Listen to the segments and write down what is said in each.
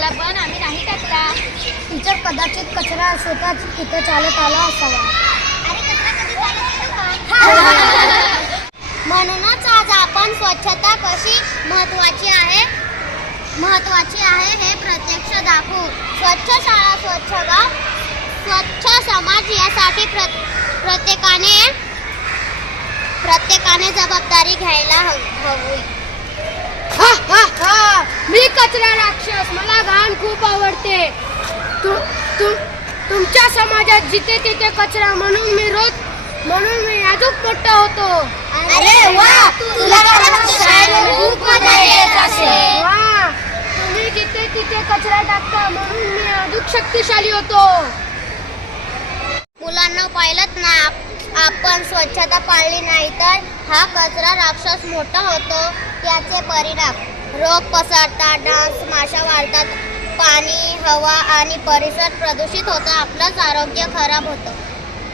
टाकला, पण आम्ही नाही टाकला. टीचर, कदाचित कचरा स्वतःच तिथे चालत आला असावा. म्हणूनच आज आपण स्वच्छता कशी महत्वाची आहे हे प्रत्यक्ष दाखवू. स्वच्छ शाळा, स्वच्छ गाव, स्वच्छ समाज यासाठी प्रत्येकाने जबाबदारी घ्यायला हवी. मी कचरा राक्षस, मला घाण खूप आवडते. तुमच्या समाजात जिथे तिथे कचरा, म्हणून मी अजून मोठा होतो. अरे वा, तुला खूप मजा येत असेल. तुम्ही जिथे तिथे कचरा टाकता, म्हणून मी अजून शक्तिशाली होतो. मुलांना पाहिलंत ना, आपण स्वच्छता पाळली नाही तर हा कचरा राक्षस मोठा होतो. त्याचे परिणाम रोग पसरतात, डास, माशा वाढतात, पाणी, हवा आणि परिसर प्रदूषित होतं, आपलंच आरोग्य खराब होतं.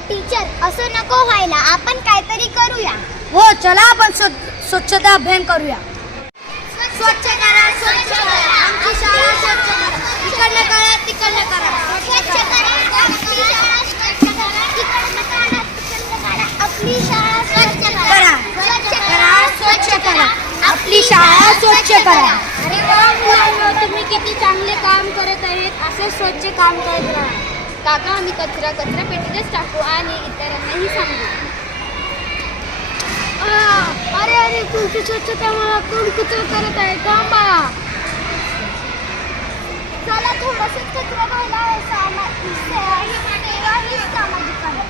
टीचर, असं नको व्हायला, आपण काहीतरी करूया. हो, चला आपण स्वच्छता अभियान करूया. स्वच्छ करा, स्वच्छ करा, आमची शाळा स्वच्छ करा, तिकडनं करा, तिकडनं करा, स्वच्छ करा, आमची शाळा स्वच्छ करा, तिकडनं करा, तिकडनं करा, आपली शाळा स्वच्छ करा, स्वच्छ करा, स्वच्छ करा, आपली शाळा स्वच्छ करा. अरे वा मुलांनो, तुम्ही किती चांगले काम करत आहेत. असे स्वच्छ काम करत राहा. काका, आम्ही कचरा पेटीतच टाकू आणि इतरांनाही सांगू. अरे, तुमची स्वच्छता मला कोण कुचल करत आहे. थांबा. चला, थोडंसं कचरा व्हायला आहे. सेवा ही सामाजिक आहे.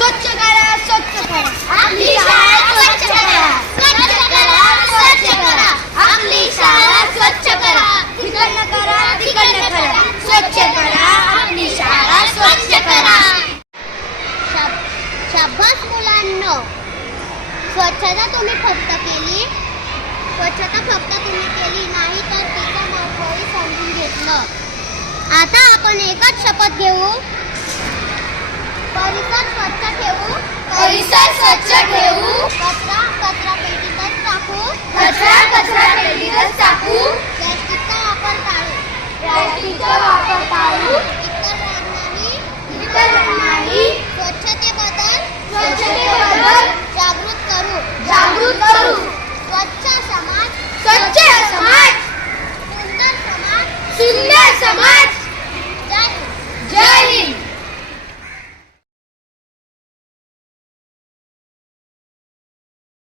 स्वच्छ करा, स्वच्छ करा, आपली शाळा स्वच्छ करा, स्वच्छ करा, स्वच्छ करा, आपली शाळा स्वच्छ करा, तिकडनं करा, तिकडनं करा, स्वच्छ करा, आपली शाळा स्वच्छ करा. शाबास मुलांनो, स्वच्छता तुम्ही फक्त केली नाही तर तिचं महत्त्वही समजून घेतलं. आता आपण एकच शपथ घेऊ. परिसर स्वच्छ ठेवू, परिसर स्वच्छ ठेवू, कचरा